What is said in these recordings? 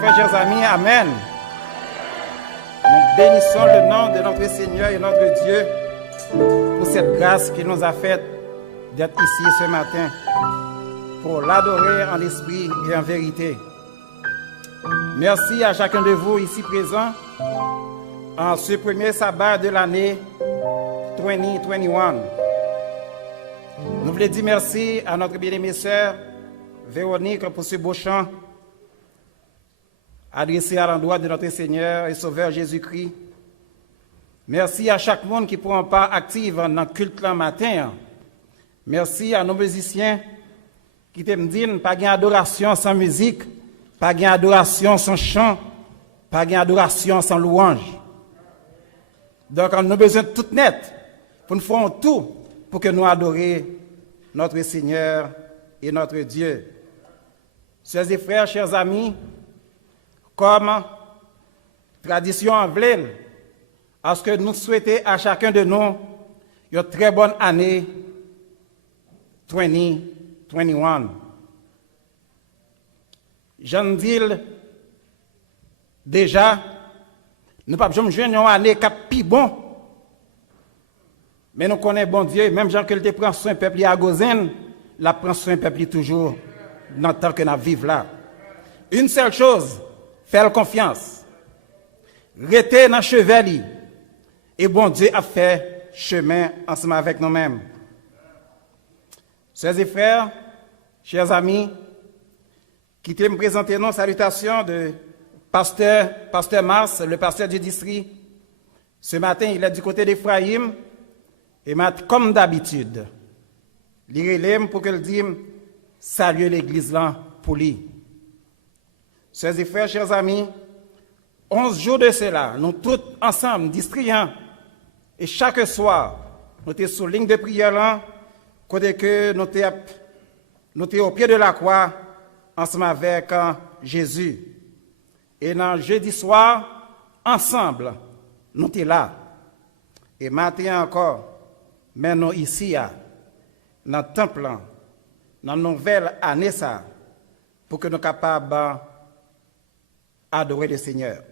frères, chers amis, Amen. Nous bénissons le nom de notre Seigneur et notre Dieu pour cette grâce qu'il nous a faite d'être ici ce matin pour l'adorer en esprit et en vérité. Merci à chacun de vous ici présents en ce premier sabbat de l'année 2021. Nous voulons dire merci à notre bien-aimée sœur Véronique pour ce beau chant adressé à l'endroit de notre Seigneur et Sauveur Jésus-Christ. Merci à chaque monde qui prend part active dans le culte le matin. Merci à nos musiciens qui te disent pas d'adoration sans musique, pas d'adoration sans chant, pas d'adoration sans louange. Donc, on a besoin de tout net pour nous faire tout pour que nous adorions notre Seigneur et notre Dieu. Chers et frères, chers amis, comme tradition en Vlèle, à ce que nous souhaitons à chacun de nous une très bonne année 2021. J'en dis déjà, nous ne pouvons pas jouer une année qui est plus bon. Mais nous connaissons bon Dieu, même Jean que le prend soin peuple à Gozen, la prend soin peuple toujours dans le temps que nous vivons là. Une seule chose, faire confiance. Rester dans le chevet. Et bon Dieu a fait chemin ensemble avec nous-mêmes. Chers et frères, chers amis, quittez me présenter nos salutations de pasteur Mars, le pasteur du district. Ce matin, il est du côté d'Ephraïm et comme d'habitude, il relève pour que le dise saluer l'église là pour lui. Chers et frères, chers amis, 11 jours de cela, nous tous ensemble, distrayants, et chaque soir, nous sommes sur ligne de prière là, côté que nous sommes au pied de la croix, ensemble avec Jésus. Et dans jeudi soir, ensemble, nous sommes là. Et maintenant encore, mais nous ici, dans le temple, dans la nouvelle année, ça, pour que nous soyons capables d'adorer le Seigneur.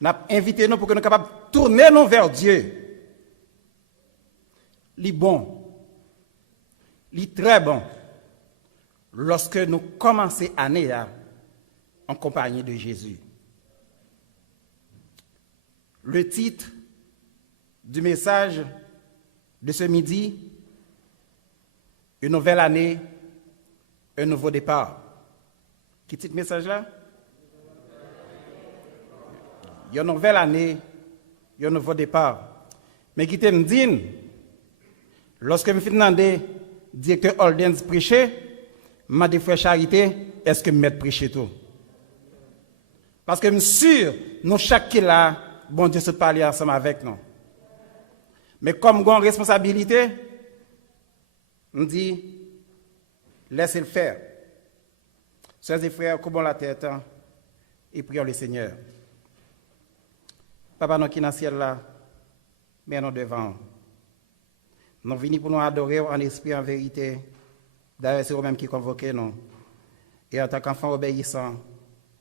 Nous avons invité nous pour que nous soyons capables de tourner nous vers Dieu. Il est bon, il est très bon, lorsque nous commençons l'année en compagnie de Jésus. Le titre du message de ce midi, une nouvelle année, un nouveau départ. Qui titre message là? Une nouvelle année, un nouveau départ. Mais qui te dit, lorsque je suis demandé directeur Holden prêcher, m'a dit frère Charité, est-ce que je vais prêcher tout? Parce que je suis sûr, nous chaque qui là, bon Dieu se parler ensemble avec nous. Mais comme nous avons responsabilité, on dit, laissez le faire. Sœurs et frères, courbons la tête et prions le Seigneur. Papa, nous qui sommes dans le ciel là, mais nous devant. Nous venons pour nous adorer en esprit, en vérité. D'ailleurs, c'est vous-même qui convoquez nous. Et en tant qu'enfants obéissants,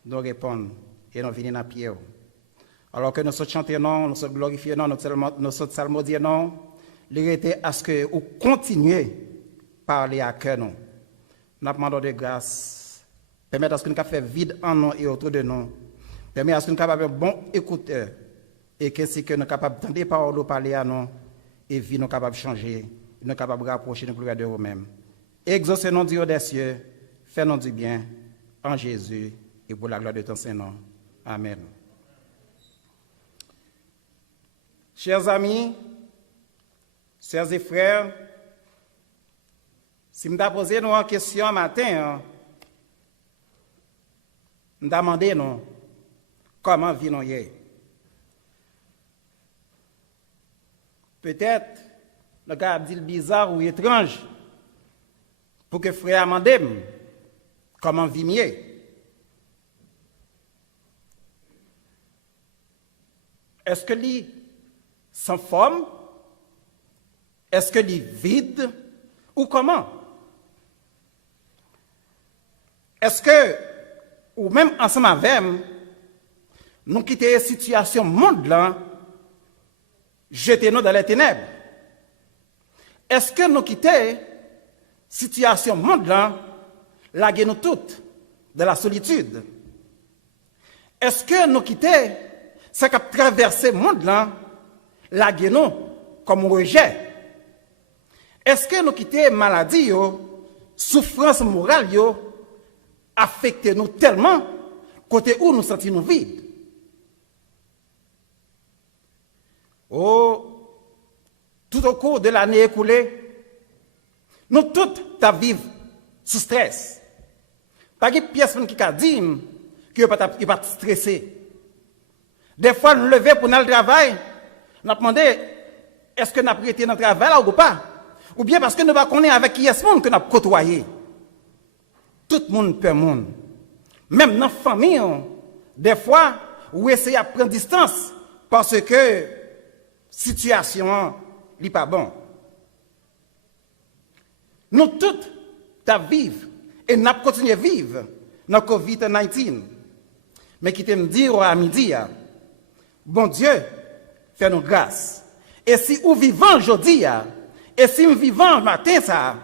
nous répondons et nous venons à pied. Alors que nous sommes chantés, nous sommes glorifiés, nous sommes psalmodiés, il était à ce que vous continuez à parler à cœur. Nous demandons de grâce. Permettez à ce que nous fassions vide en nous et autour de nous. Permettez à ce que nous fassions bon écouteur. Et que c'est que nous sommes capables d'entendre des paroles parler à nous et vie nous capables de changer, nous sommes capables de rapprocher nous plus de nous-mêmes. Exaucez-nous Dieu des cieux, fais-nous du bien en Jésus et pour la gloire de ton Saint-Nom. Amen. Chers amis, chers et frères, si je me pose une question ce matin, je me demande comment vivons-nous hier. Peut-être, le gars a dit bizarre ou étrange, pour que frère m'amende comment vivre. Est-ce que lui sans forme? Est-ce que lui vide? Ou comment? Est-ce que ou même ensemble avec nous quitter la situation monde là, jetez-nous dans les ténèbres. Est-ce que nous quitter la situation monde là, laguez-nous toutes de la solitude? Est-ce que nous quitter ça qui a traversé le monde là, laguez-nous comme un rejet? Est-ce que nous quitter maladie, souffrance morale, affectez nous tellement côté où nous sentons nous vides? Oh, tout au cours de l'année écoulée, nous tous ta vivre sous stress. Pas de pièce qui a dit que il pas stressé. Des fois nous lever pour aller au travail, nous demandé est-ce que nous avons été dans le travail là ou pas? Ou bien parce que nous ne connaissons pas avec qui est-ce monde que nous avons côtoyé. Tout le monde peut monde. Même dans la famille, des fois, vous essayez de prendre distance parce que la situation n'est pas bonne. Nous tous, nous vivons et nous continuons à vivre dans la COVID-19. Mais qui me dire à midi, bon Dieu, fais-nous grâce. Et si nous vivons aujourd'hui, et si nous vivons le matin, ça,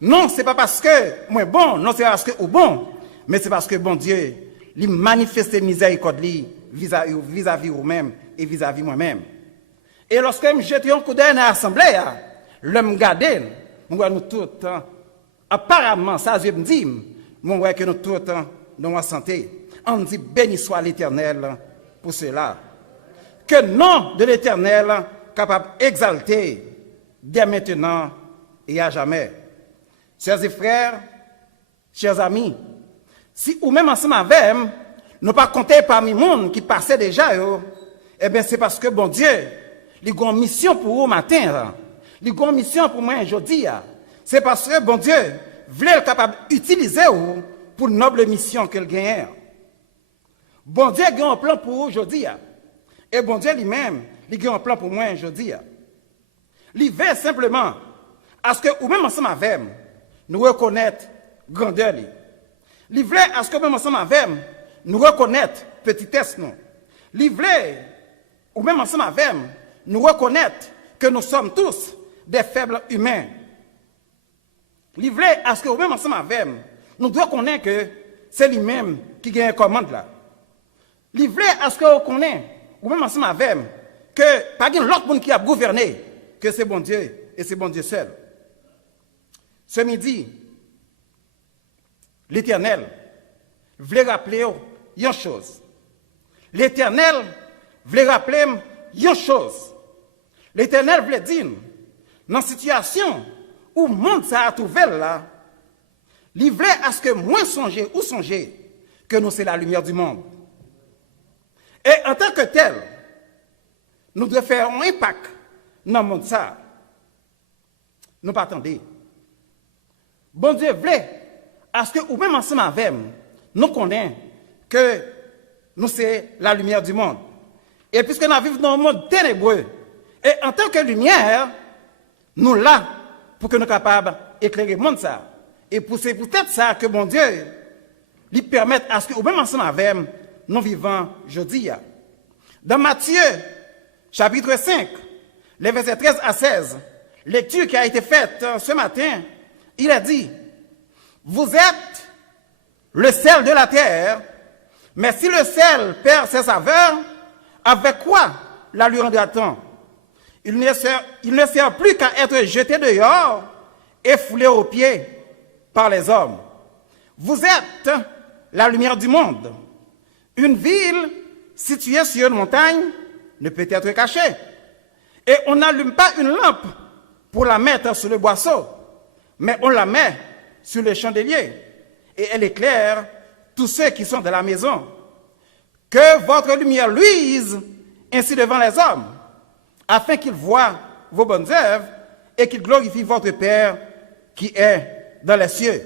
non, ce n'est pas parce que moi bon, non, c'est parce que ou bon, mais c'est parce que bon Dieu, il manifeste miséricorde vis-à-vis vous-même et vis-à-vis moi-même. Et lorsque je jette un coup d'œil dans l'assemblée, je me garde, je vois nous tous, apparemment, ça je me dis, je vois que nous tous, dans la santé, on dit béni soit l'Éternel pour cela. Que le nom de l'Éternel capable d'exalter dès maintenant et à jamais. Chers frères, chers amis, si ou même ensemble avec nous pas compter parmi les gens qui passaient déjà, eh bien c'est parce que bon Dieu, il a une mission pour vous matin, il a une mission pour moi aujourd'hui. C'est parce que bon Dieu voulait être capable d'utiliser pour une noble mission qu'il gagne. Bon Dieu a un plan pour vous aujourd'hui. Et bon Dieu lui-même, il a un plan pour moi aujourd'hui. Il veut simplement à ce que ou même ensemble avec nous reconnaître grandeur. Il veut à ce que même ensemble avec nous reconnaître petitesse nous. Il veut ou même ensemble avec nous reconnaître que nous sommes tous des faibles humains. Il veut à ce que ou même ensemble avec nous devons connaître que c'est lui-même qui gagne la commande là. Il veut à ce que vous connaissez ou même ensemble avec que pas l'autre monde qui a gouverné, que c'est bon Dieu et c'est bon Dieu seul. Ce midi, l'Éternel voulait rappeler une chose. L'Éternel voulait rappeler une chose. L'Éternel voulait dire, dans la situation où le monde s'est trouvé là, il voulait à ce que moi songer ou songer que nous c'est la lumière du monde. Et en tant que tel, nous devons faire un impact dans le monde ça. Nous pas attendre. Bon Dieu voulait à ce que, ou même ensemble avec nous connaissons que nous c'est la lumière du monde. Et puisque nous vivons dans un monde ténébreux, et en tant que lumière, nous là pour que nous soyons capables d'éclairer le monde ça. Et pour c'est peut-être ça que bon Dieu lui permette à ce que, ou même ensemble avec nous vivons aujourd'hui. Dans Matthieu, chapitre 5, les versets 13 à 16, lecture qui a été faite ce matin, il a dit, vous êtes le sel de la terre, mais si le sel perd ses saveurs, avec quoi la lui rendra-t-on? Il ne sert plus qu'à être jeté dehors et foulé aux pieds par les hommes. Vous êtes la lumière du monde. Une ville située sur une montagne ne peut être cachée. Et on n'allume pas une lampe pour la mettre sur le boisseau, mais on la met sur le chandelier et elle éclaire tous ceux qui sont dans la maison. Que votre lumière luise ainsi devant les hommes, afin qu'ils voient vos bonnes œuvres et qu'ils glorifient votre Père qui est dans les cieux.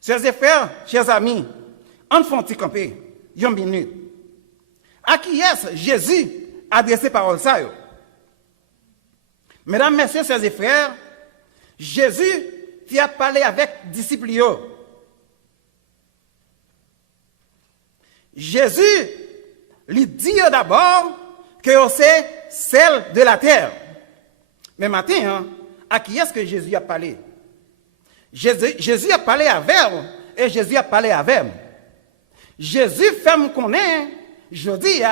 Chers frères, chers amis, en font-ils camper une minute. À qui est-ce Jésus adressé parole ça? Mesdames, messieurs, chers frères, Jésus qui a parlé avec disciples. Jésus lui dit d'abord que c'est celle de la terre. Mais maintenant, à qui est-ce que Jésus a parlé? Jésus a parlé à verbe et Jésus a parlé à verbe. Jésus fait me connaître, je dis,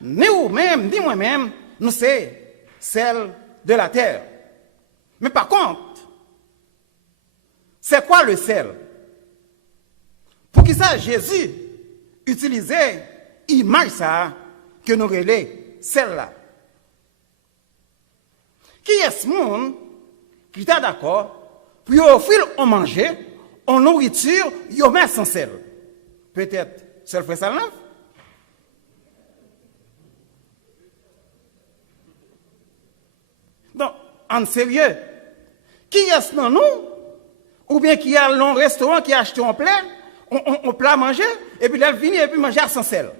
ni vous-même, ni moi-même, nous sommes celle de la terre. Mais par contre, c'est quoi le sel? Pour qui ça, Jésus utilisait l'image ça que nous relève, celle-là. Qui est ce monde qui est d'accord pour offrir à manger, en nourriture, il met sans sel? Peut-être seul frère Salnave? Donc, en sérieux, qui est-ce dans nous? Ou bien qui a un restaurant qui a acheté en plein, on plat à manger, et puis là, il vient et puis manger sans sel.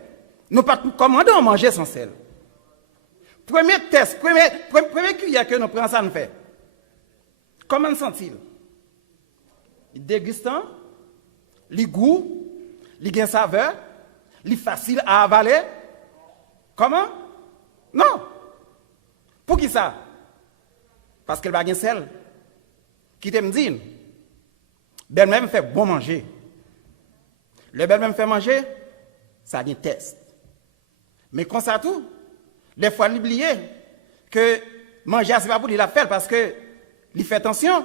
Nous pas commander à manger sans sel. Premier test, premier cuillère que nous prenons, ça nous fait. Comment sent-il? Il dégustant, il goût, il a saveur, il facile à avaler. Comment? Non. Pour qui ça? Parce qu'elle va gagner sel. Qui te me dit? Belle-mère fait bon manger. Le belle-mère fait manger, ça a un test. Mais quand ça tout, des fois, l'oublier que manger, ce n'est pas pour lui la faire parce que il fait attention,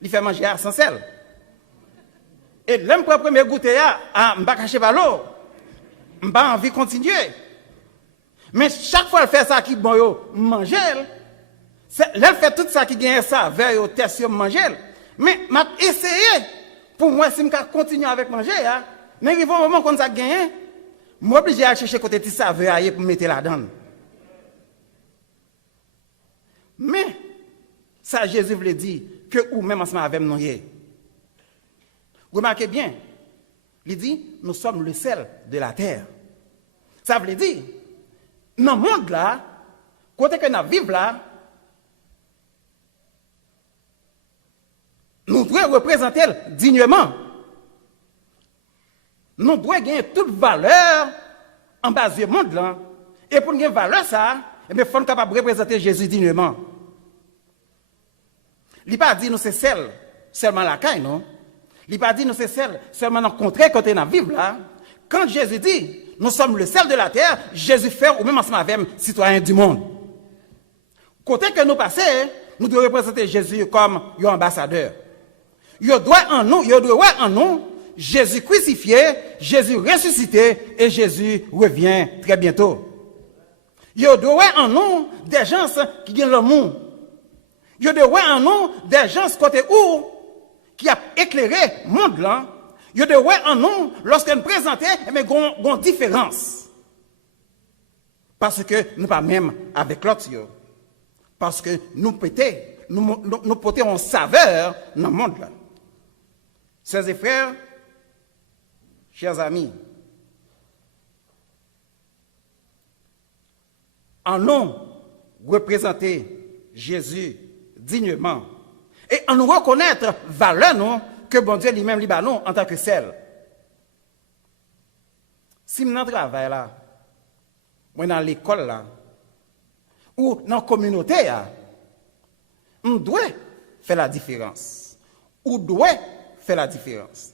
il fait manger sans sel. Et l'homme pour le premier goûter, je ne vais pas cacher par l'eau, je n'ai pas envie de continuer. Mais chaque fois qu'elle fait ça qui bon, manger, elle fait tout ça qui gagne ça, vers au test sur manger. Mais je essayé, pour moi, si je continue avec manger, mais il faut un moment quand ça gagne, je suis obligé à chercher côté de saveur pour mettre là-dedans. Mais, ça Jésus voulait dire que ou même ensemble avec nous. Remarquez bien, il dit, nous sommes le sel de la terre. Ça veut dire, dans le monde là, côté que nous vivons là, nous devons représenter dignement. Nous devons gagner toute valeur en base du monde là. Et pour gagner valeur ça, il faut être capable de représenter Jésus dignement. Il n'a pas dit nous c'est celle seulement la caille, non? Il n'a pas dit nous c'est celle seulement dans le contraire quand on vivre là. Quand Jésus dit nous sommes le sel de la terre, Jésus fait ou même ensemble avec citoyens du monde. Côté que nous passons, nous devons représenter Jésus comme un ambassadeur. Il doit en nous Jésus crucifié, Jésus ressuscité et Jésus revient très bientôt. Il doit en nous des gens qui gagnent l'amour. Il doit en nous des gens côté où qui a éclairé le monde là. Il doit en nous lorsqu'on présente mais une différence. Parce que nous pas même avec l'autre. Parce que nous portons en saveur dans le monde là. Sœurs et frères, chers amis, en nous représenter Jésus dignement et en nous reconnaître valeur nous que bon Dieu lui-même liba nous en tant que celle. Si nous travaillons là, moi dans l'école là, ou dans la communauté là, on doit faire la différence. On doit faire la différence.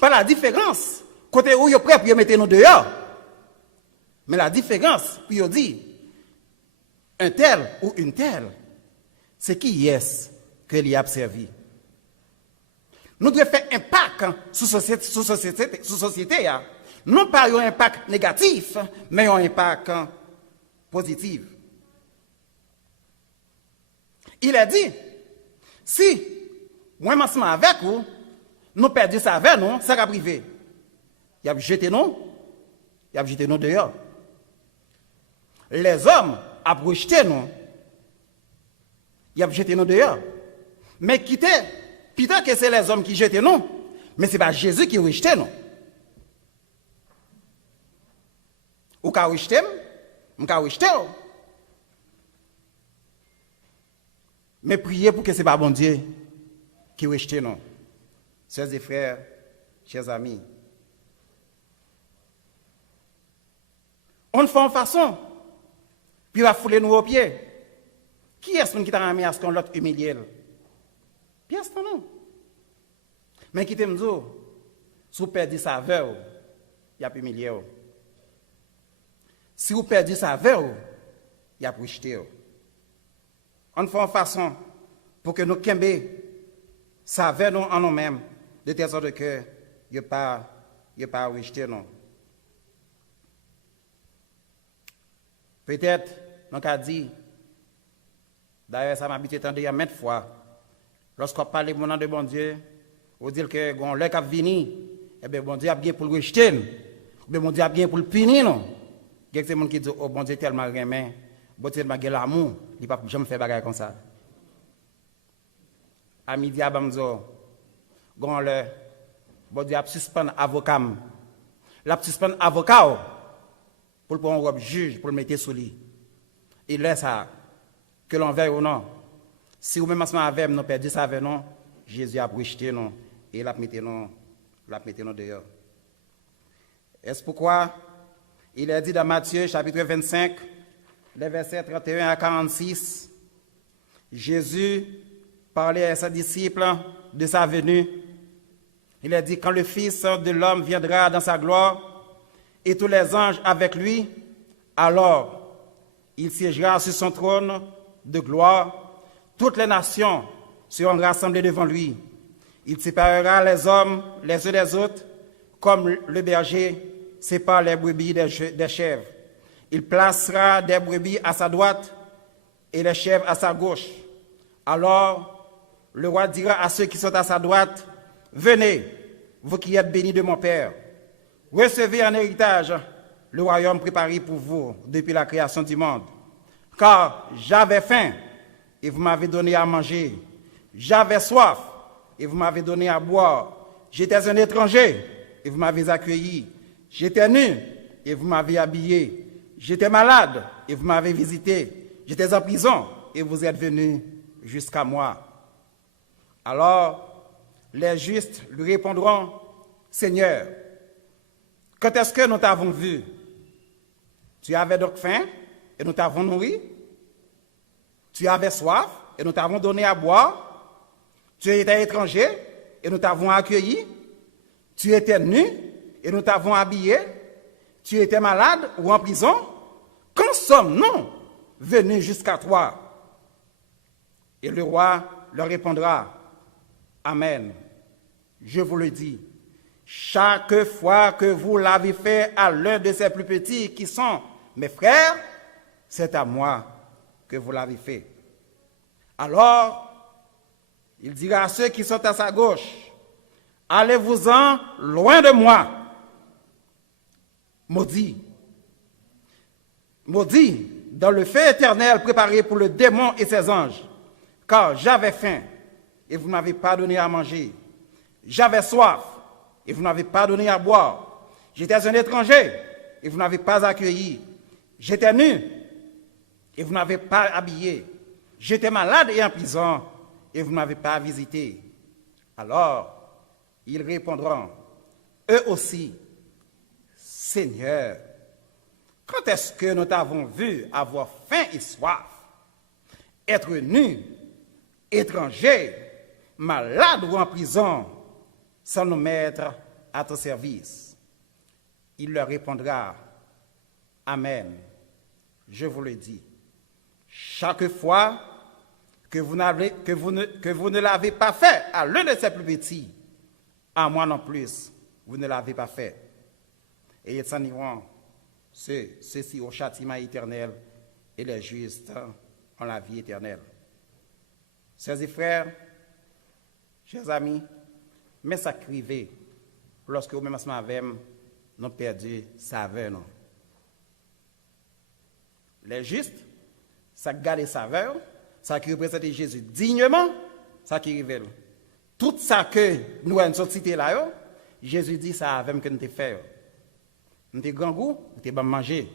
Pas la différence, côté où vous êtes prêt pour mettre nous dehors. Mais la différence, pour dire, un tel ou une telle, c'est qui est-ce que l'y a servi. Nous devons faire un impact sur la société. Non pas un impact négatif, mais un impact positif. Il a dit, si moi, ensemble avec vous, nous perdons ça avec nous, ça va privé. Il a jeté nous dehors. Les hommes ont rejeté nous. Il a jeté nous dehors. Mais plutôt que c'est les hommes qui jettent nous, mais ce n'est pas Jésus qui rejette nous. Ou qu'a rejeté, ou qu'a rejeté. Mais priez pour que ce n'est pas bon Dieu qui rejette nous. Sœurs et frères, chers amis, On fait en façon, puis il va fouler nous aux pieds. Qui est-ce qui t'a ramené à ce qu'on l'autre humilié? Personne non. Mais qui t'aime dire, si vous perdez sa saveur, il y a humilié. Si vous perdez sa saveur, il y a rejeté. On fait en façon pour que nous kembe saveur nous en nous-mêmes, de telle sorte que il pas rejeté non. Peut-être, on a dit, d'ailleurs, ça m'a habité tant de maintes fois, lorsqu'on parle du nom de bon Dieu, on dit que quand l'heure qui vient, eh bien, bon Dieu a bien pour le rejeter, ou bien bon Dieu a bien pour le punir, non? Il y a des gens qui disent, oh, bon Dieu tellement aimé, bon Dieu tellement l'amour, il ne peut jamais faire bagarre comme ça. À midi, à Bamzo, quand le bon Dieu a suspendu avocat, l'a suspendu avocat, pour le prendre un juge, pour le mettre sous lui. Il laisse ça, que l'on veuille ou non. Si vous-même ensemble avec nous perdez ça avec nous, Jésus a rejeté nous et il a mis nous dehors. Est-ce pourquoi il est dit dans Matthieu chapitre 25, les versets 31 à 46, Jésus parlait à ses disciples de sa venue. Il a dit, quand le Fils de l'homme viendra dans sa gloire, et tous les anges avec lui, alors il siégera sur son trône de gloire. Toutes les nations seront rassemblées devant lui. Il séparera les hommes les uns des autres, comme le berger sépare les brebis des chèvres. Il placera des brebis à sa droite et les chèvres à sa gauche. Alors le roi dira à ceux qui sont à sa droite, « Venez, vous qui êtes bénis de mon Père. Recevez en héritage le royaume préparé pour vous depuis la création du monde. Car j'avais faim et vous m'avez donné à manger. J'avais soif et vous m'avez donné à boire. J'étais un étranger et vous m'avez accueilli. J'étais nu et vous m'avez habillé. J'étais malade et vous m'avez visité. J'étais en prison et vous êtes venus jusqu'à moi. » Alors les justes lui répondront, « Seigneur, quand est-ce que nous t'avons vu? Tu avais donc faim et nous t'avons nourri? Tu avais soif et nous t'avons donné à boire? Tu étais étranger et nous t'avons accueilli? Tu étais nu et nous t'avons habillé? Tu étais malade ou en prison? Quand sommes-nous venus jusqu'à toi? » Et le roi leur répondra, « Amen, je vous le dis. Chaque fois que vous l'avez fait à l'un de ces plus petits qui sont mes frères, c'est à moi que vous l'avez fait. » Alors, il dira à ceux qui sont à sa gauche, « Allez-vous-en loin de moi, maudit. Maudit dans le feu éternel préparé pour le démon et ses anges, car j'avais faim et vous ne m'avez pas donné à manger. J'avais soif et vous n'avez pas donné à boire. J'étais un étranger et vous n'avez pas accueilli. J'étais nu et vous n'avez pas habillé. J'étais malade et en prison et vous n'avez pas visité. » Alors, ils répondront, eux aussi, « Seigneur, quand est-ce que nous t'avons vu avoir faim et soif, être nu, étranger, malade ou en prison, sans nous mettre à ton service? » Il leur répondra, « Amen, je vous le dis. Chaque fois que vous ne l'avez pas fait à l'un de ces plus petits, à moi non plus, vous ne l'avez pas fait. Et ils s'en iront, ceux-ci au châtiment éternel, et les justes en la vie éternelle. » Chers frères, chers amis, mais ça crivé lorsque vous-même avec nous perdu saveur. Non. Les justes, ça garde saveur, ça qui représente Jésus dignement, ça qui révèle. Tout ça que nous avons cité là, Jésus dit ça avec que nous te fait. Nous te grand goût, nous te bon manger.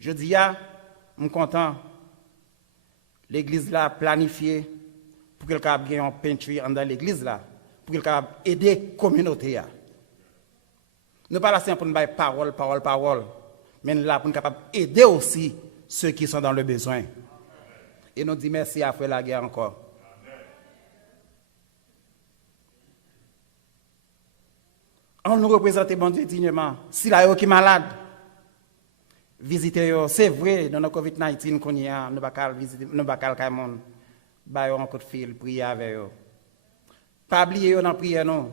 Je dis je suis content. L'église là planifiée pour qu'elle ait bien une peinture dans l'église là, pour qu'elle ait aider la communauté. Nous ne parlons pas pour nous parler parole. mais nous là pour nous capables d'aider aussi ceux qui sont dans le besoin. Et nous disons merci à Frère Laguerre encore. On nous représente bon Dieu dignement. Si la qui est malade, visitez-yo. C'est vrai, dans le COVID-19 qu'on y a, nous ne pouvons pas visiter, nous ne pouvons pas monde, bah un coup de fil, prier avec eux. Pas oublier dans la prière non.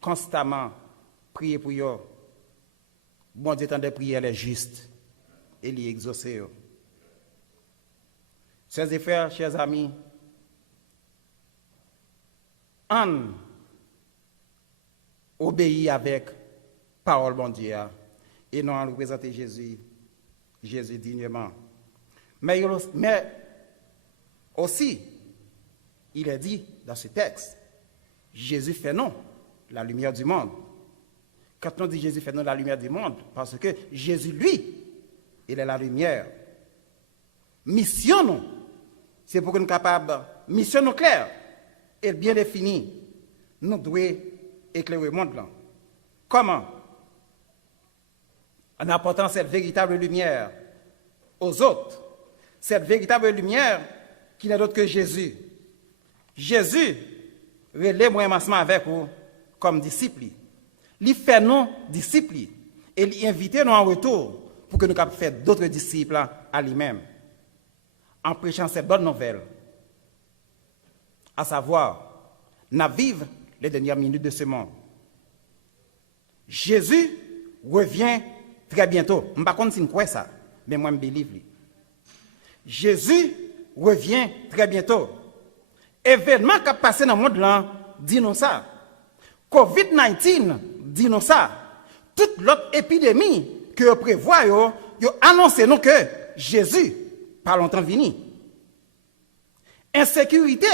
Constamment prier pour eux. Bon Dieu tant de prière est juste et il exauce. Chers et frères, chers amis, on obéit avec parole bon Dieu et nous allons représenter Jésus dignement. Mais aussi, il est dit dans ce texte, Jésus fait non, la lumière du monde. Quand on dit Jésus fait non, la lumière du monde, parce que Jésus, lui, il est la lumière. Mission, non, c'est pour que nous soyons capables, mission non claire et bien définie, nous devons éclairer le monde. Là. Comment? En apportant cette véritable lumière aux autres, cette véritable lumière qui n'est d'autre que Jésus. Jésus relève moi ensemble avec vous comme disciples. Il fait nous disciples et il invite nous en retour pour que nous puissions faire d'autres disciples à lui-même. En prêchant cette bonne nouvelle, à savoir, nous vivons les dernières minutes de ce monde. Jésus revient très bientôt. Je ne sais pas si vous ça, mais moi je believe. Jésus revient très bientôt. Événement qui a passé dans le monde là, dit-nous ça. COVID-19, dit-nous ça. Toute l'autre épidémie que vous prévoyez, vous annoncez nous que Jésus, pas longtemps vini. Insécurité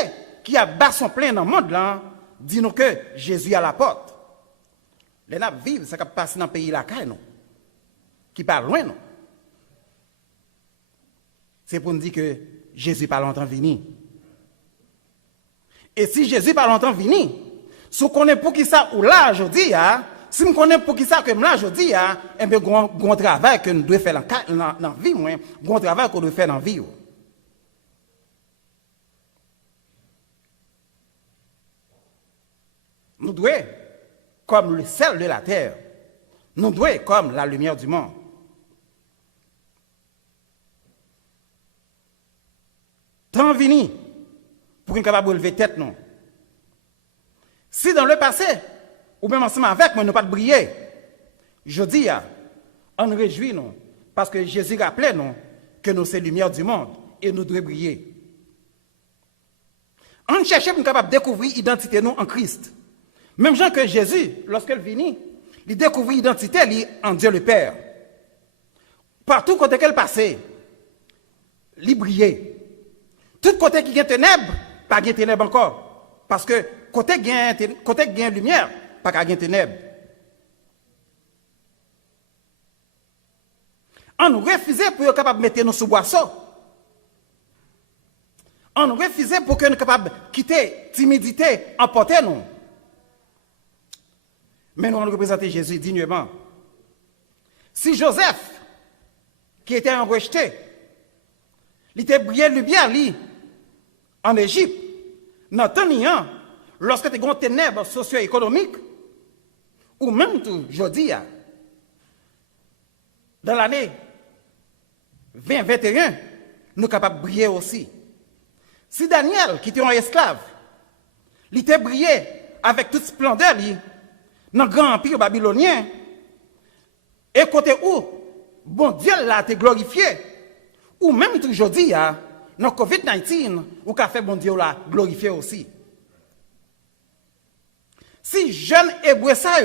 qui a bas son plein dans le monde là, dit-nous que Jésus est à la porte. Les nappes vivent, ça qui passe dans le pays là, qui parle loin. Non? C'est pour nous dire que Jésus pas longtemps vini. Et si Jésus pas longtemps vini, si on connaît pour qui ça ou là aujourd'hui, si on connaît pour qui ça que là aujourd'hui, eh bien grand travail que nous devons faire dans la vie, grand travail qu'on doit faire dans la vie. Nous devons, comme le sel de la terre, nous devons comme la lumière du monde. Temps vini pour qu'on capable de lever tête non. Si dans le passé, ou même ensemble avec moi, nous pas de briller, je dis, on nous réjouit non, parce que Jésus rappelait non, que nous sommes lumière du monde et nous devons briller. On cherche pour capable de découvrir l'identité nous en Christ. Même gens que Jésus, lorsqu'il vient, il découvre l'identité en Dieu le Père. Partout côté qu'elle passait, il brillait. Tout côté qui a ténèbres, pas de ténèbres encore. Parce que côté qui a lumière, pas de ténèbres. On nous refusait pour être capable de mettre nous sous boisseau. On nous refusait pour que nous soyons capables de quitter timidité, emporter nous. Mais nous allons représenter Jésus dignement. Si Joseph, qui était un rejeté, il était brillé lumière en Égypte, dans le temps, lorsque tu as des ténèbres socio-économiques, ou même tout, aujourd'hui, dans l'année 2021, nous sommes capables de briller aussi. Si Daniel, qui était un esclave, il était brillé avec toute splendeur, dans le grand empire babylonien, et côté où, bon Dieu l'a été glorifié, ou même aujourd'hui, dans le COVID-19, ou qu'a fait bon Dieu l'a glorifié aussi. Si jeunes hébreux ça,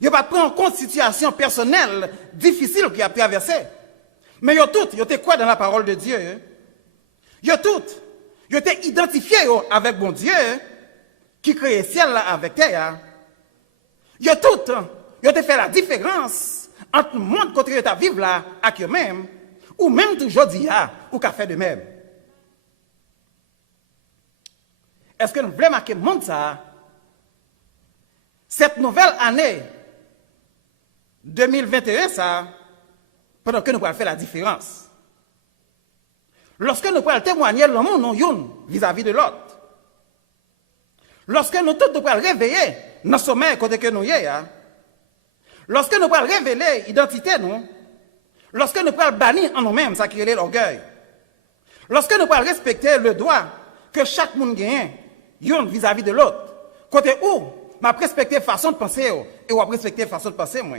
ils pas pris en compte situation personnelle difficile qu'ils ont traversée. Mais ils tous, ils étaient quoi dans la parole de Dieu? Ils tous, ils étaient identifiés avec bon Dieu qui crée le ciel avec terre. Ils tous, ils ont fait la différence entre le monde que tu as vivre là avec eux-mêmes, ou même aujourd'hui, ou qu'a fait de même. Est-ce que nous voulons marquer le monde ça? Cette nouvelle année 2021, ça, pendant que nous pouvons faire la différence. Lorsque nous pouvons témoigner l'amour non youn vis-à-vis de l'autre. Lorsque nous tous nous pouvons réveiller dans le sommeil côté que nous y est, lorsque nous pouvons révéler l'identité, nous, lorsque nous pouvons bannir en nous-mêmes ça qui est l'orgueil, lorsque nous pouvons respecter le droit que chaque monde gagne vis-à-vis de l'autre, côté où m'a respecté façon de penser et ou respecter façon de penser moi.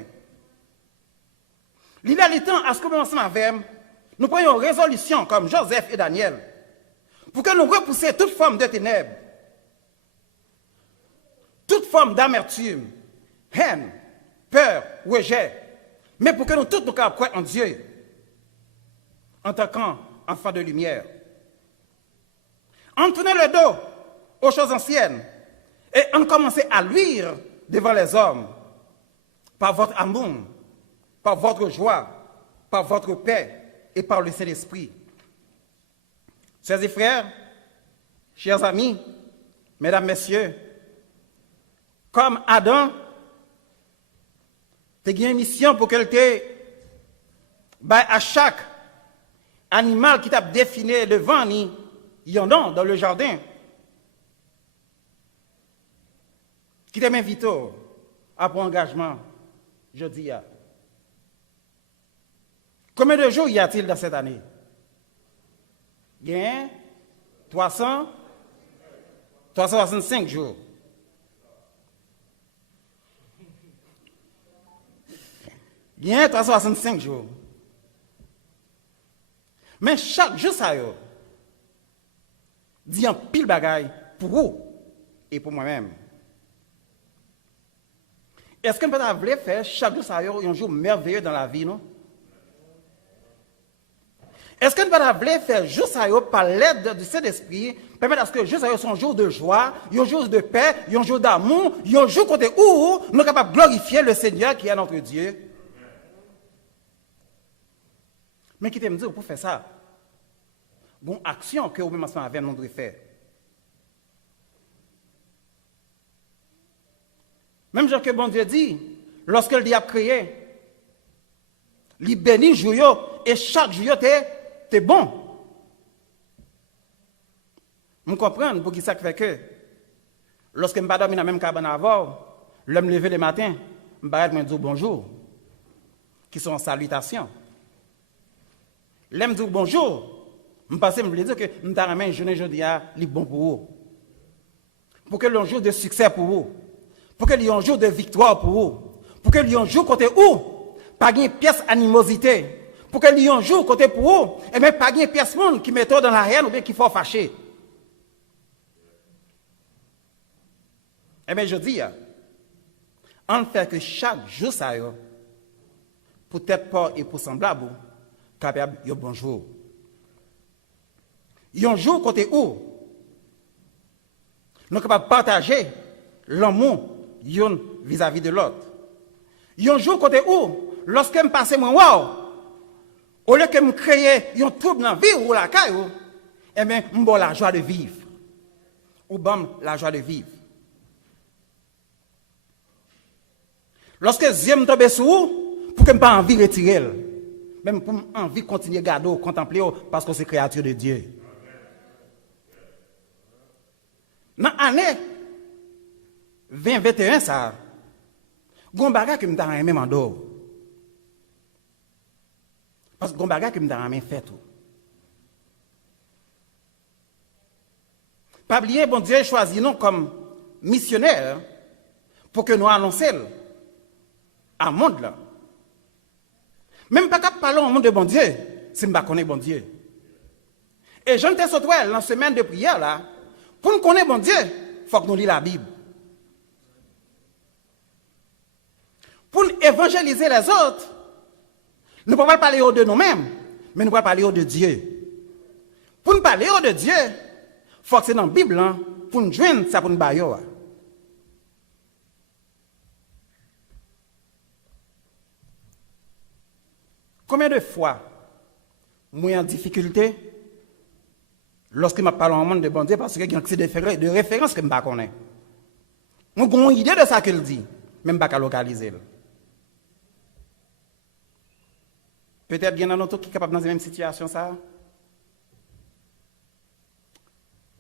Il est le temps à ce que nous ensemble avec nous prenions une résolution comme Joseph et Daniel pour que nous repoussions toute forme de ténèbres, toute forme d'amertume, haine, peur, rejet, mais pour que nous tous nous croyons en Dieu en tant qu'enfants de lumière. En tournant le dos aux choses anciennes et en commençant à luire devant les hommes par votre amour, par votre joie, par votre paix et par le Saint-Esprit. Chers et frères, chers amis, mesdames, messieurs, comme Adam, tu as une mission pour qu'elle te à chaque animal qui t'a défini devant ni il y en a dans le jardin qui t'a invité à prendre engagement jeudi. Combien de jours y a-t-il dans cette année? Il y a 365 jours. Il y a 365 jours. Mais chaque jour, ça y est, dit un pile bagaille pour vous et pour moi-même. Est-ce que nous pouvons faire chaque jour, ça y est, un jour merveilleux dans la vie, non? Est-ce que nous pouvons faire jour, ça y est, par l'aide du Saint-Esprit, permettre à ce que jour, ça y est, soit un jour de joie, un jour de paix, un jour d'amour, un jour côté où nous sommes capables de glorifier le Seigneur qui est notre Dieu? Mais qui te me dit pour faire ça? Bon, action que vous-même ensemble avec nous devons faire. Même genre que bon Dieu dit, lorsque le diable créé, il bénit jour et chaque jour t'es bon. Vous comprenez pour qui ça fait que lorsque je ne dormir dans la même cabane avant, je me lever le matin, je me dire bonjour, qui sont en salutation. Je me dire bonjour, je me dire que je me ramène journée aujourd'hui bon pour vous. Pour que l'on jour de succès pour vous. Pour que l'on jour de victoire pour vous. Pour que l'on jour côté où, pas une pièce animosité. Pour que l'on jour côté pour vous, et même pas une pièce monde qui met dans la haine ou bien qui faut fâcher. Eh bien, je dis, en fait que chaque jour, ça y est, pour tête pas et pour semblable, capable de bonjour. Il y a un jour côté où nous sommes capables de partager l'amour vis-à-vis de l'autre. Il y a un jour côté où, lorsque je passe mon wow, au lieu que je crée un trouble dans la vie ou la caille, eh bien, je me la joie de vivre. Ou bam la joie de vivre. Lorsque j'aime tomber sur vous, pour que je n'ai pas envie de retirer, même pour envie de continuer à garder, contempler, parce que c'est créature de Dieu. Dans l'année 2021, ça, il y a un bagage qui me donne même en dehors. Parce que il y a un bagage qui me donne même fait tout. Pas oublier, bon Dieu choisit nous comme missionnaires pour que nous annoncions à monde là. Même pas qu'à parler au monde de bon Dieu, si je ne connais pas bon Dieu. Et Jean te sauté dans la semaine de prière là, pour nous connaître bon Dieu, il faut que nous lisions la Bible. Pour nous évangéliser les autres, nous ne pouvons pas parler de nous-mêmes, mais nous pouvons parler de Dieu. Pour nous parler de Dieu, il faut que c'est dans la Bible hein, pour nous joindre ça pour nous bailler. Combien de fois, moi en difficulté, lorsque je parle au monde de bon Dieu, parce qu'il y a des références que je ne connais pas. J'ai une idée de ça qu'il dit, même pas qu'à localiser. Peut-être qu'il y en a d'autres qui sont capables dans la même situation, ça.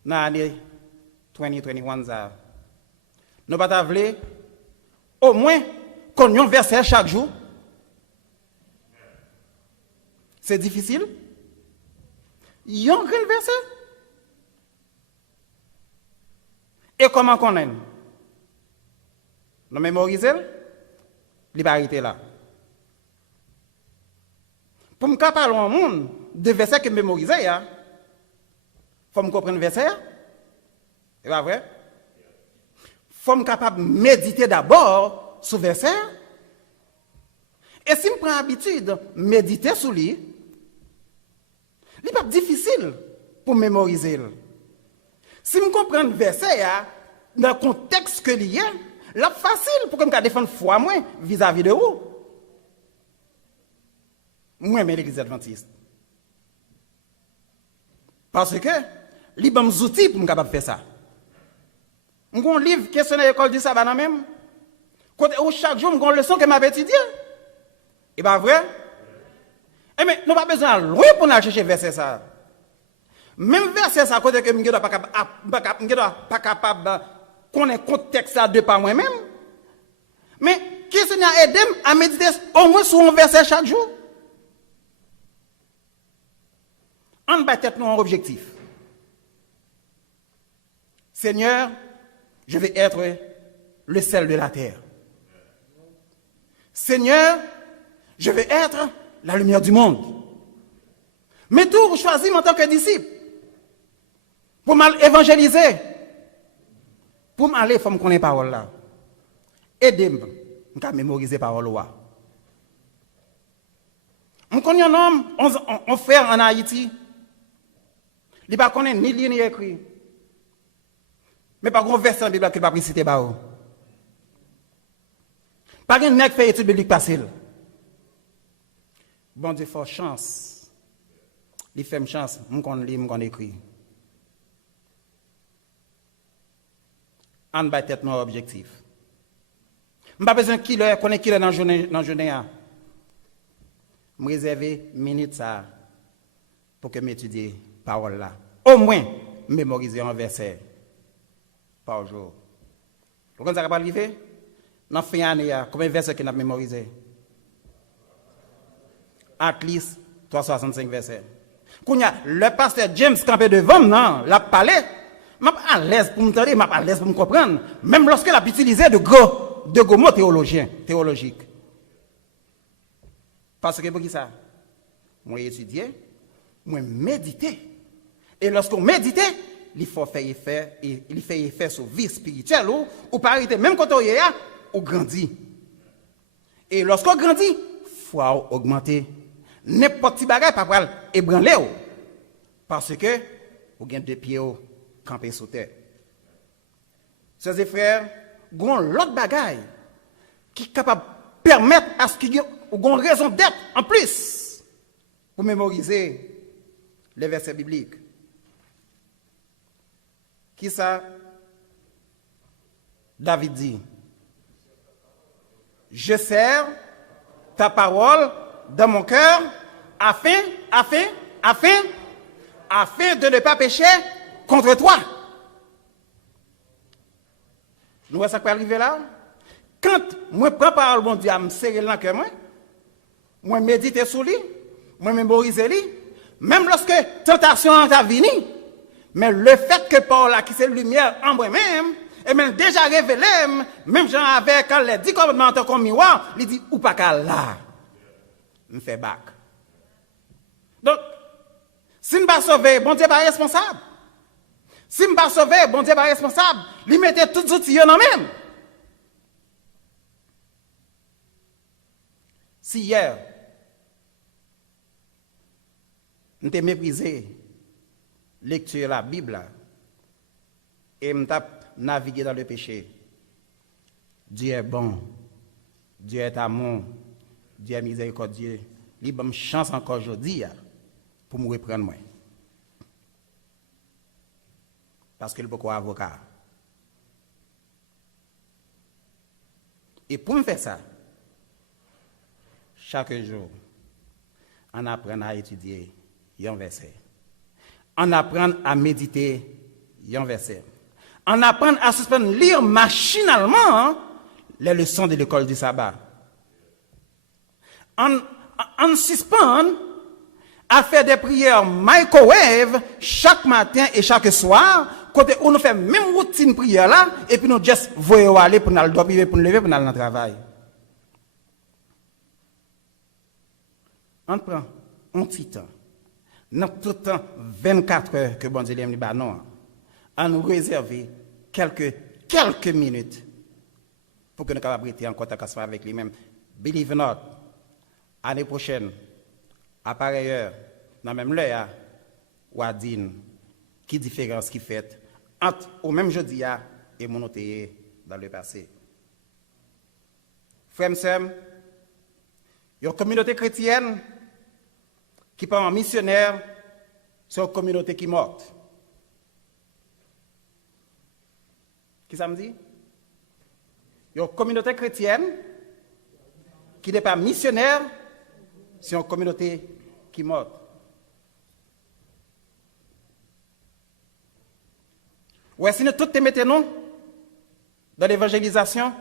Dans l'année 2021, ça. Nous ne pouvons pas au moins qu'on ait un verset chaque jour. C'est difficile. Il y a un grand verset. Et comment qu'on aime? Nous mémorisons, il va arrêter là. Pour me parler au monde de versets que je mémorise, il faut me comprendre le verset. C'est pas vrai? Il faut me capable de méditer d'abord sur le verset. Et si je prends l'habitude de méditer sur lui, il n'est pas difficile pour mémoriser. Si je comprends le verset, dans le contexte que il y a, c'est facile pour que je défende foi moi vis-à-vis de vous. Moi, je l'église adventiste. Parce que, il y a des outils pour me faire ça. Je vais un livre questionnaire l'école du sabbat même. Chaque jour, je vais une leçon que je étudiée. Et pas vrai? Eh bien, nous n'avons pas besoin de loin pour aller chercher verset ça. Même verset ça, côté que je ne suis pas capable de connaître le contexte ça de par moi-même. Mais, qui Seigneur aide à méditer au moins sur un verset chaque jour? On va tête nous un objectif. Seigneur, je vais être le sel de la terre. Seigneur, je vais être la lumière du monde. Mais tout choisi en tant que disciple. Pour m'évangéliser. Pour m'aller, il faut me connaître la parole là. Aidez-moi à mémoriser la parole là. Je connais un homme, un frère en Haïti. Il ne connaît ni lire ni écrit. Mais pas grand verset en Bible qu'il ne peut pas citer. Pas un nègre fait étude biblique facile. Bon Dieu, faut chance. Il fait une chance, je connais lire, je écrit. On va tête nos objectifs. Je n'ai pas besoin de killer, connaître killer dans la journée. Je vais réserver une minute ça pour que m'étudie la parole là. Au moins, mémoriser un verset par jour. Vous comprenez ce qui va arriver? Dans la fin de l'année, combien de versets que nous avons mémorisé? At least 365 versets. Quand le pasteur James campé devant moi, l'a parlé, je suis à l'aise pour me entendre, je suis à l'aise pour me comprendre. Même lorsqu'il a utilisé de gros mots théologiques. Parce que pour qui ça? Moi étudier, moi méditer. Et lorsqu'on médite, il faut faire effet sur la vie spirituelle ou pas arrêter. Même quand on est là, on grandit. Et lorsqu'on grandit, il faut augmenter. N'importe qui bagage pas ébranler. Parce que vous avez deux pieds campés sur terre. Chers et frères, vous avez l'autre bagage qui est capable de permettre à ce qu'il y ait une raison d'être en plus pour mémoriser les versets bibliques. Qui ça? David dit, je sers ta parole dans mon cœur afin de ne pas pécher contre toi. Nous voyons ça qui peut arriver là? Quand moi prends parole bon Dieu à me serrer dans le cœur, moi méditer sur lui, moi mémoriser lui, même lorsque tentation est venue, mais le fait que Paul a qui c'est lumière en moi-même, et même déjà révélé, même Jean avec quand les 10 commandements comme miroir, il dit ou pas qu'à là, me fait bac. Donc, si je ne pas sauver, bon Dieu n'est pas responsable. Si je ne pas sauver, bon Dieu n'est pas responsable. Il mettait tous les outils dans même. Si hier, je t'ai méprisé lecture de la Bible et je t'ai navigué dans le péché, Dieu est bon, Dieu est amour, Dieu est miséricordieux. Il me chance encore aujourd'hui pour me reprendre moi. Parce qu'il est beaucoup avocat. Et pour me faire ça, chaque jour, On apprend à étudier un verset. On apprend à méditer un verset. On apprend à suspendre lire machinalement les leçons de l'école du sabbat. On suspend à faire des prières microwave chaque matin et chaque soir, côté où nous faisons même routine prière là, et puis nous juste voyons aller pour nous dormir, pour nous lever, pour nous aller dans le travail. On prend un petit temps, dans tout le temps 24 heures que bon Dieu l'aime, non, à nous réserver quelques minutes pour que nous puissions rester en contact avec lui-même. Believe or not, année prochaine, à pareille heure, dans même l'heure, ou à dire, qui différence qui fait entre au même jeudi et mon autre dans le passé. Frères et sœurs, il y a une communauté chrétienne qui part en missionnaire sur une communauté qui est morte. Qui ça me dit? Il y a une communauté chrétienne qui n'est pas missionnaire sur une communauté qui est morte. Ouais, si nous tous te mettons dans l'évangélisation,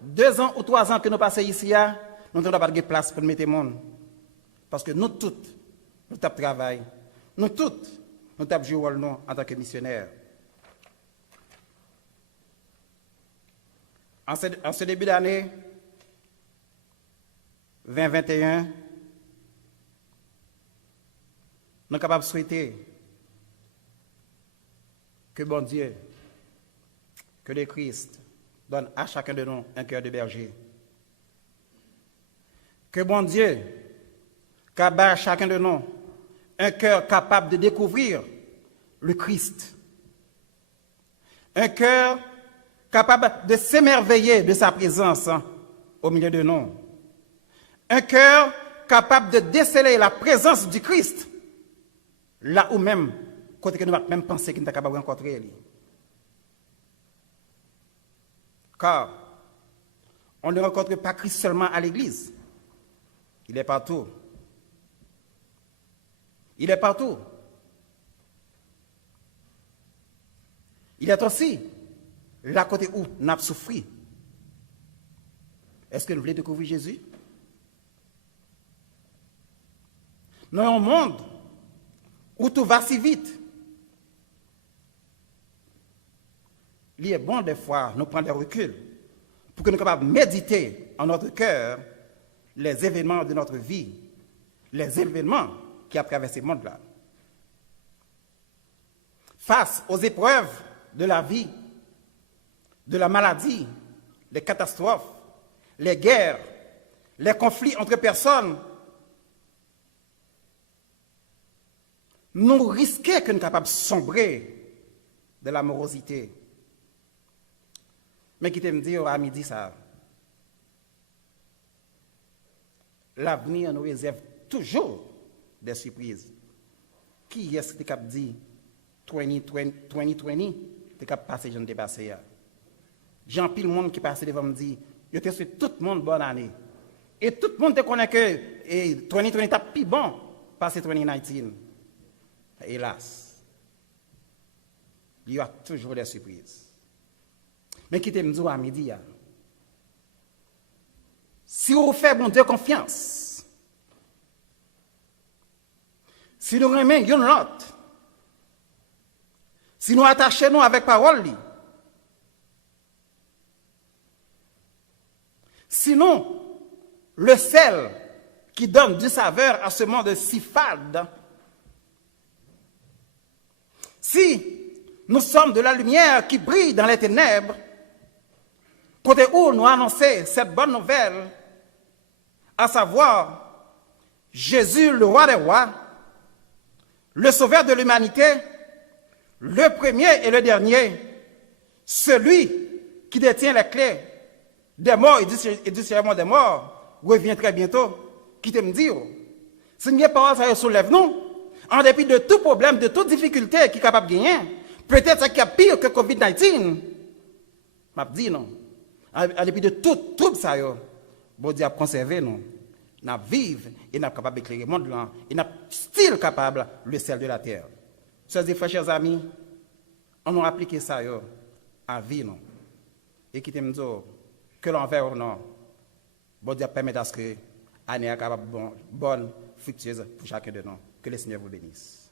2 ans ou 3 ans que nous passons ici, nous n'avons pas de place pour mettre le monde. Parce que nous tous, nous tapons travail. Nous tous, nous tapons jouer le nom en tant que missionnaires. En ce début d'année 2021, nous sommes capables de souhaiter que bon Dieu, que le Christ donne à chacun de nous un cœur de berger. Que bon Dieu qu'abat à chacun de nous un cœur capable de découvrir le Christ. Un cœur capable de s'émerveiller de sa présence au milieu de nous. Un cœur capable de déceler la présence du Christ là où même, côté que nous n'avons même pensé qu'il n'est pas capable de rencontrer lui. Car on ne rencontre pas Christ seulement à l'église. Il est partout. Il est partout. Il est aussi là côté où nous avons souffert. Est-ce que nous voulons découvrir Jésus? Nous avons un monde où tout va si vite. Il est bon des fois nous prendre des reculs pour que nous soyons capables de méditer en notre cœur les événements de notre vie, les événements qui ont traversé ce monde-là. Face aux épreuves de la vie, de la maladie, les catastrophes, les guerres, les conflits entre personnes, nous risquons que nous sommes capables de sombrer de la morosité. Mais qui te me dit à midi ça, l'avenir nous réserve toujours des surprises. Qui est-ce qui t'a dit 2020, t'es capable de passer, je ne t'ai passé. Jean pile monde qui passe devant me dit, je te souhaite tout le monde bonne année. Et tout le monde te connaît que 2020 t'a plus bon passer 2019. Hélas, il y a toujours des surprises. Mais qui te me dit à midi, si vous faites mon Dieu confiance, si nous remettons une l'autre, si nous attachons nous avec parole, sinon, le sel qui donne du saveur à ce monde si fade, si nous sommes de la lumière qui brille dans les ténèbres, côté où nous annonçons cette bonne nouvelle, à savoir Jésus, le roi des rois, le sauveur de l'humanité, le premier et le dernier, celui qui détient les clés des morts et du serment des morts, revient très bientôt. Qui te me dit, si nous pas ça soulève nous, en dépit de tout problème, de toute difficulté qui est capable de gagner, peut-être qu'il y a pire que COVID-19. Je dis non. En dépit de tout trouble, ça, bon Dieu a conservé nous Nous vivons et nous sommes capables d'éclairer le monde là, et nous sommes still capables le sel de la terre. Chers et frères, chers amis, on a appliqué ça à vie, non? Et qui me dit que l'envers, non? Bon Dieu permet à ce que l'année soit bonne, fructueuse pour chacun de nous. Que le Seigneur vous bénisse.